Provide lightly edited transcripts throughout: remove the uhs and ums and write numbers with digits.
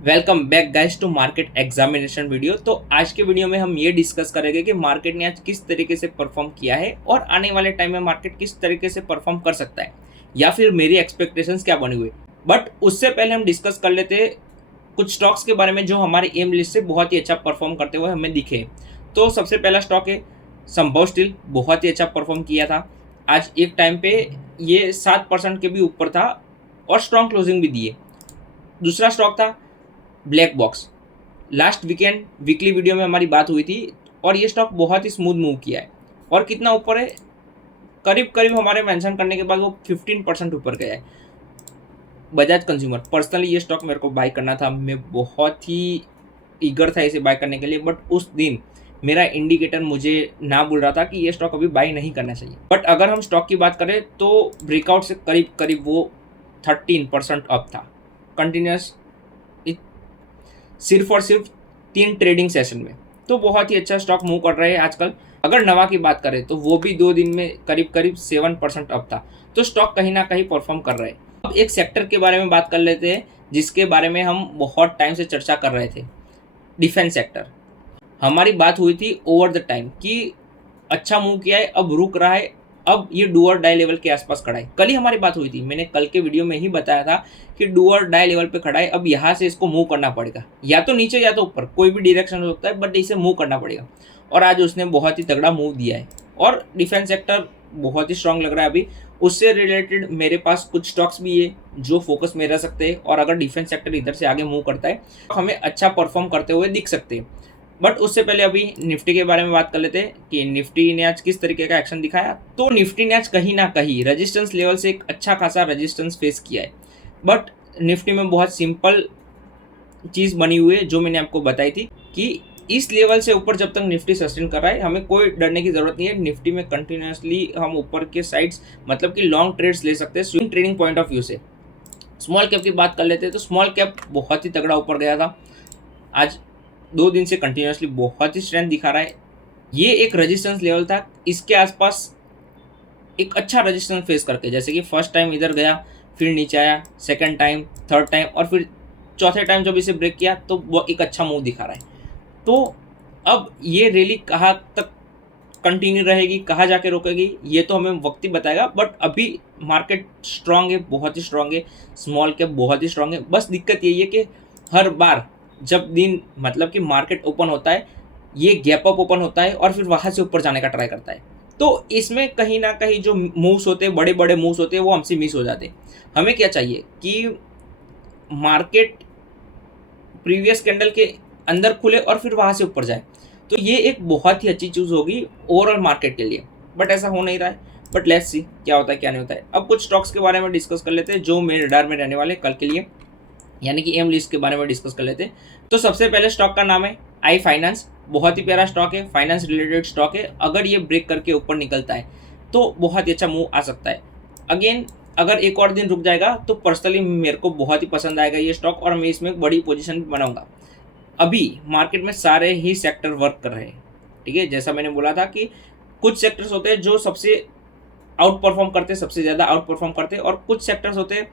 Welcome back guys to market examination video. तो आज के वीडियो में हम ये डिस्कस करेंगे कि मार्केट ने आज किस तरीके से परफॉर्म किया है और आने वाले टाइम में मार्केट किस तरीके से परफॉर्म कर सकता है या फिर मेरी एक्सपेक्टेशंस क्या बनी हुई। बट उससे पहले हम डिस्कस कर लेते हैं कुछ स्टॉक्स के बारे में जो हमारे एम लिस्ट से बहुत ही अच्छा परफॉर्म करते हुए हमें दिखे। तो सबसे पहला स्टॉक है संभव स्टील। बहुत ही अच्छा परफॉर्म किया था। आज एक टाइम पे ये 7% के भी ऊपर था और स्ट्रॉन्ग क्लोजिंग भी दिए। दूसरा स्टॉक था black box. Last weekend weekly video में हमारी बात हुई थी और ये स्टॉक बहुत ही स्मूथ मूव किया है। और कितना ऊपर है, करीब करीब हमारे मेंशन करने के बाद वो 15% ऊपर गया है। बजाज कंज्यूमर, पर्सनली ये स्टॉक मेरे को बाय करना था। मैं बहुत ही ईगर था इसे बाय करने के लिए, बट उस दिन मेरा इंडिकेटर मुझे ना बोल रहा था कि ये स्टॉक अभी बाय नहीं करना चाहिए। बट अगर हम स्टॉक की बात करें तो ब्रेकआउट से करीब करीब वो 13% अप था कंटिन्यूस, सिर्फ और सिर्फ 3 ट्रेडिंग सेशन में। तो बहुत ही अच्छा स्टॉक मूव कर रहे हैं आजकल। अगर नवा की बात करें तो वो भी 2 दिन में करीब करीब 7% अप था। तो स्टॉक कहीं ना कहीं परफॉर्म कर रहे हैं। अब एक सेक्टर के बारे में बात कर लेते हैं जिसके बारे में हम बहुत टाइम से चर्चा कर रहे थे, डिफेंस सेक्टर। हमारी बात हुई थी ओवर द टाइम कि अच्छा मूव किया है, अब रुक रहा है, अब ये डू और डाई लेवल के आसपास खड़ा है। कल ही हमारी बात हुई थी, मैंने कल के वीडियो में ही बताया था कि डू और डाई लेवल पे खड़ा है। अब यहाँ से इसको मूव करना पड़ेगा, या तो नीचे या तो ऊपर, कोई भी डायरेक्शन हो सकता है, बट इसे मूव करना पड़ेगा। और आज उसने बहुत ही तगड़ा मूव दिया है और डिफेंस सेक्टर बहुत ही स्ट्रांग लग रहा है अभी। उससे रिलेटेड मेरे पास कुछ स्टॉक्स भी है जो फोकस में रह सकते हैं और अगर डिफेंस सेक्टर इधर से आगे मूव करता है तो हमें अच्छा परफॉर्म करते हुए दिख सकते हैं। बट उससे पहले अभी निफ्टी के बारे में बात कर लेते हैं कि निफ्टी ने आज किस तरीके का एक्शन दिखाया। तो निफ्टी ने आज कहीं ना कहीं रेजिस्टेंस लेवल से एक अच्छा खासा रेजिस्टेंस फेस किया है। बट निफ्टी में बहुत सिंपल चीज़ बनी हुई है जो मैंने आपको बताई थी कि इस लेवल से ऊपर जब तक निफ्टी सस्टेन कर रहा है हमें कोई डरने की जरूरत नहीं है। निफ्टी में कंटिन्यूसली हम ऊपर के साइड्स मतलब कि लॉन्ग ट्रेड्स ले सकते हैं swing trading point of view से। स्मॉल कैप की बात कर लेते हैं तो स्मॉल कैप बहुत ही तगड़ा ऊपर गया था। आज 2 दिन से कंटिन्यूसली बहुत ही स्ट्रेंथ दिखा रहा है। ये एक रेजिस्टेंस लेवल था, इसके आसपास एक अच्छा रेजिस्टेंस फेस करके, जैसे कि फर्स्ट टाइम इधर गया, फिर नीचे आया, सेकंड टाइम, थर्ड टाइम और फिर चौथे टाइम जब इसे ब्रेक किया तो वो एक अच्छा मूव दिखा रहा है। तो अब ये रैली कहाँ तक कंटिन्यू रहेगी, कहाँ जाके रोकेगी, ये तो हमें वक्त ही बताएगा। बट अभी मार्केट स्ट्रांग है, बहुत ही स्ट्रांग है। स्मॉल कैप बहुत ही स्ट्रांग है। बस दिक्कत यही है कि हर बार जब दिन मतलब कि मार्केट ओपन होता है ये गैप अप ओपन होता है और फिर वहाँ से ऊपर जाने का ट्राई करता है। तो इसमें कहीं ना कहीं जो मूव्स होते हैं, बड़े बड़े मूव्स होते हैं, वो हमसे मिस हो जाते हैं। हमें क्या चाहिए कि मार्केट प्रीवियस कैंडल के अंदर खुले और फिर वहाँ से ऊपर जाए। तो ये एक बहुत ही अच्छी चीज़ होगी ओवरऑल मार्केट के लिए। बट ऐसा हो नहीं रहा है। बट लेट्स सी क्या होता है क्या नहीं होता है। अब कुछ स्टॉक्स के बारे में डिस्कस कर लेते हैं जो मेरे रडार में रहने वाले कल के लिए, यानी कि एम लिस्ट के बारे में डिस्कस कर लेते हैं। तो सबसे पहले स्टॉक का नाम है आई फाइनेंस। बहुत ही प्यारा स्टॉक है, फाइनेंस रिलेटेड स्टॉक है। अगर ये ब्रेक करके ऊपर निकलता है तो बहुत ही अच्छा मूव आ सकता है। अगेन अगर एक और दिन रुक जाएगा तो पर्सनली मेरे को बहुत ही पसंद आएगा ये स्टॉक और मैं इसमें एक बड़ी पोजीशन बनाऊंगा। अभी मार्केट में सारे ही सेक्टर वर्क कर रहे हैं, ठीक है। जैसा मैंने बोला था कि कुछ सेक्टर्स होते हैं जो सबसे आउट परफॉर्म करते हैं, सबसे ज़्यादा आउट परफॉर्म करते हैं, और कुछ सेक्टर्स होते हैं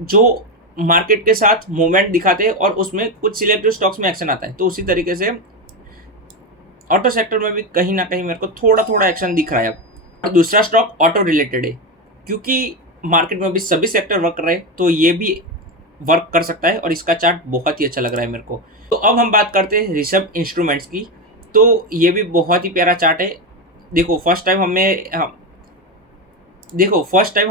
जो मार्केट के साथ मूवमेंट दिखाते हैं और उसमें कुछ सिलेक्टिव स्टॉक्स में एक्शन आता है। तो उसी तरीके से ऑटो सेक्टर में भी कहीं ना कहीं मेरे को थोड़ा थोड़ा एक्शन दिख रहा है। और दूसरा स्टॉक ऑटो रिलेटेड है, क्योंकि मार्केट में भी सभी सेक्टर वर्क कर रहे हैं तो ये भी वर्क कर सकता है और इसका चार्ट बहुत ही अच्छा लग रहा है मेरे को। तो अब हम बात करते हैं ऋषभ इंस्ट्रूमेंट्स की। तो ये भी बहुत ही प्यारा चार्ट है। देखो फर्स्ट टाइम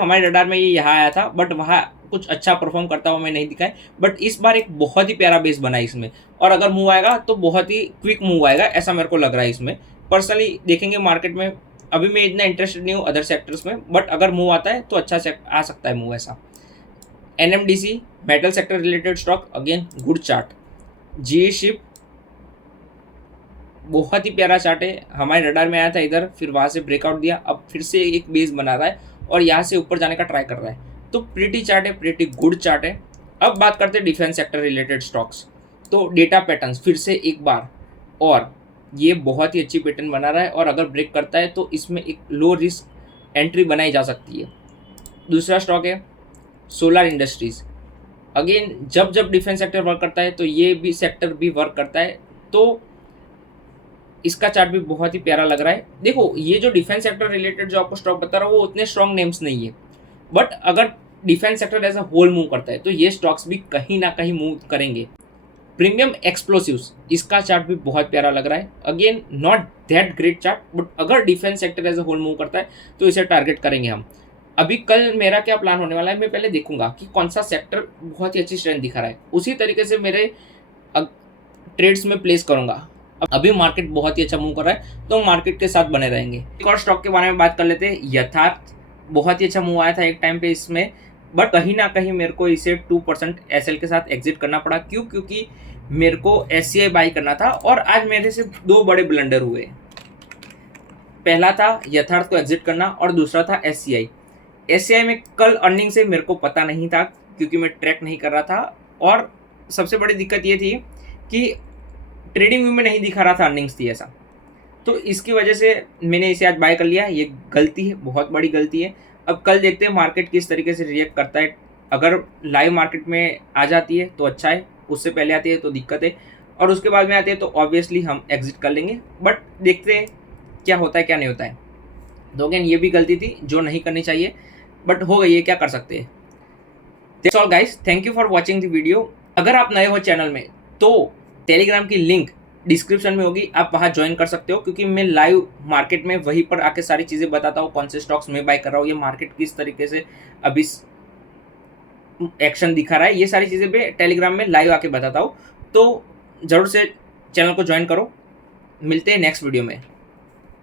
हमारे रडार में ये यहाँ आया था, बट वहाँ कुछ अच्छा परफॉर्म करता हुआ मैं नहीं दिखा है। बट इस बार एक बहुत ही प्यारा बेस बना है इसमें, और अगर मूव आएगा तो बहुत ही क्विक मूव आएगा, ऐसा मेरे को लग रहा है इसमें। पर्सनली देखेंगे मार्केट में, अभी मैं इतना इंटरेस्टेड नहीं हूँ अदर सेक्टर्स में, बट अगर मूव आता है तो अच्छा आ सकता है मूव ऐसा। NMDC metal sector related stock, again good chart. G ship बहुत ही प्यारा चार्ट है, हमारे रडार में आया था इधर, फिर वहाँ से ब्रेकआउट दिया, अब फिर से एक बेस बना रहा है और यहाँ से ऊपर जाने का ट्राई कर रहा है। तो प्रीटी चार्ट है, प्रीटी गुड चार्ट है। अब बात करते हैं डिफेंस सेक्टर रिलेटेड स्टॉक्स। तो डेटा पैटर्न्स फिर से एक बार, और ये बहुत ही अच्छी पैटर्न बना रहा है और अगर ब्रेक करता है तो इसमें एक लो रिस्क एंट्री बनाई जा सकती है। दूसरा स्टॉक है सोलर इंडस्ट्रीज। अगेन जब जब डिफेंस सेक्टर वर्क करता है तो ये भी सेक्टर भी वर्क करता है। तो इसका चार्ट भी बहुत ही प्यारा लग रहा है। देखो ये जो डिफेंस सेक्टर रिलेटेड जो आपको स्टॉक बता रहा हूँ वो उतने स्ट्रॉन्ग नेम्स नहीं है, बट अगर defence sector as a whole move करता है तो ये स्टॉक्स भी कहीं ना कहीं मूव करेंगे। प्रीमियम एक्सप्लोसिव्स, इसका चार्ट भी बहुत प्यारा लग रहा है। Again not that great chart, but अगर defence sector as a whole move करता है तो इसे टारगेट करेंगे हम। अभी कल मेरा क्या प्लान होने वाला है, मैं पहले देखूंगा कि कौन सा सेक्टर बहुत ही अच्छी स्ट्रेंथ दिखा रहा है, उसी तरीके से मेरे ट्रेड्स में प्लेस करूंगा। अभी मार्केट बहुत ही अच्छा मूव कर रहा है तो मार्केट के साथ बने रहेंगे। एक और स्टॉक के बारे में बात कर लेते हैं, यथार्थ। बहुत ही अच्छा मूव आया था एक टाइम पे इसमें, बट कहीं ना कहीं मेरे को इसे 2% एसएल के साथ एग्जिट करना पड़ा। क्यों? क्योंकि मेरे को एससीआई बाई करना था और आज मेरे से दो बड़े ब्लंडर हुए। पहला था यथार्थ को एग्जिट करना और दूसरा था एससीआई। एससीआई में कल अर्निंग से मेरे को पता नहीं था क्योंकि मैं ट्रैक नहीं कर रहा था, और सबसे बड़ी दिक्कत ये थी कि ट्रेडिंग व्यू में नहीं दिखा रहा था अर्निंग्स थी ऐसा, तो इसकी वजह से मैंने इसे आज बाय कर लिया। ये गलती है, बहुत बड़ी गलती है। अब कल देखते हैं मार्केट किस तरीके से रिएक्ट करता है। अगर लाइव मार्केट में आ जाती है तो अच्छा है, उससे पहले आती है तो दिक्कत है, और उसके बाद में आती है तो ऑब्वियसली हम एग्जिट कर लेंगे। बट देखते हैं क्या होता है क्या नहीं होता है। तो अगेन ये भी गलती थी जो नहीं करनी चाहिए, बट हो गई है, क्या कर सकते हैं। That's all guys, thank you for watching the video. अगर आप नए हो चैनल में तो टेलीग्राम की लिंक डिस्क्रिप्शन में होगी, आप वहाँ ज्वाइन कर सकते हो, क्योंकि मैं लाइव मार्केट में वहीं पर आके सारी चीज़ें बताता हूँ, कौन से स्टॉक्स में बाय कर रहा हूँ, ये मार्केट किस तरीके से अभी एक्शन दिखा रहा है, ये सारी चीज़ें मैं टेलीग्राम में लाइव आके बताता हूँ। तो ज़रूर से चैनल को ज्वाइन करो। मिलते हैं नेक्स्ट वीडियो में।